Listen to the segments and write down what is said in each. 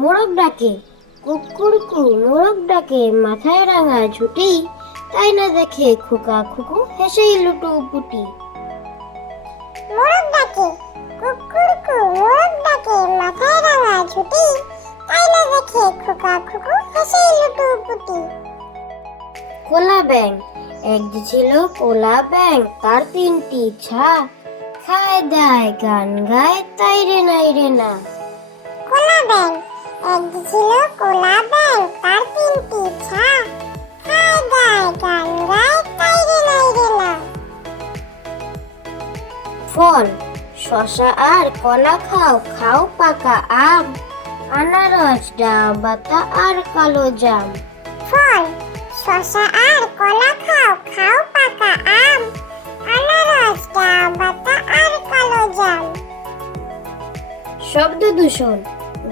মোরগ ডাকে, কুকুরকু মোরগ ডাকে, মাথায় রাঙা ঝুটি, তাই না দেখে খোকা খুকু হেসেই লুটুপুটি। মোরগ ডাকে, কুকুরকু মোরগ ডাকে, মাথায় রাঙা ঝুটি, তাই না দেখে খোকা খুকু হেসেই লুটুপুটি। কোলা ব্যাং, এক যে ছিল কোলা ব্যাং, তার তিনটি ছা, খায় দায় গান গায়, তাই রে নাই রে না। কোলা ব্যাং, এক যে ছিল কোলা ব্যাং, তার তিনটি ছা, খায় দায় গান গায়, তাই রে নাই রে না। ফল, শশা আর কলা খাও, খাও পাকা আম, আনারস ডাব বাতা আর কালো জাম। ফল, শশা আর কলা খাও, খাও পাকা আম, আনারস ডাব বাতা আর কালো জাম। শব্দ দূষণ,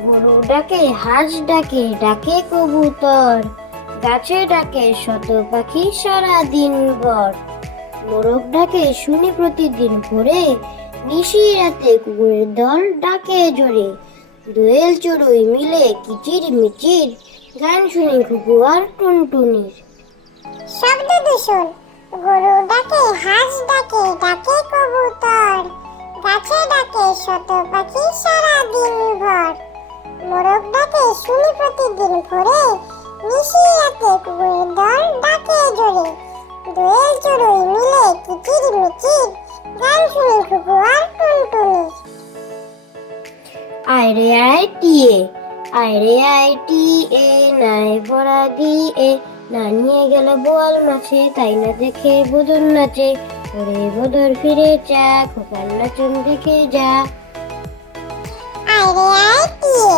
গরু ডাকে, হাঁস ডাকে, ডাকে কবুতর, গাছে ডাকে শত পাখি সারা দিন ভর। মোরগ ডাকে শুনি প্রতিদিন ভোরে, নিশি রাতে কুকুরের দল ডাকে জোরে। দোয়েল চড়ুই মিলে কিচির মিচির, গান শুনি খুকু আর টুনটুনির। শব্দ দূষণ, গরু ডাকে, হাঁস ডাকে, ডাকে কবুতর, গাছে ডাকে শত পাখি সারা দিন ভর। মোরগ ডাকে শুনি প্রতিদিন ভোরে, নিশি রাতে কুকুরের দল ডাকে জোরে। দোয়েল চড়ুই মিলে কিচির মিচির, গান শুনি খুকু আর টুনটুনির। আয়রে আয় টিয়ে, আয়রে আয় টিয়ে, নাই ভরা দিয়ে, না নিয়ে গেল বোয়াল মাছে, তাই না দেখে বদর নাচে। ওরে বদর ফিরে চা, খোকার নাচন দেখে যা। আয় রে আয় টিয়ে,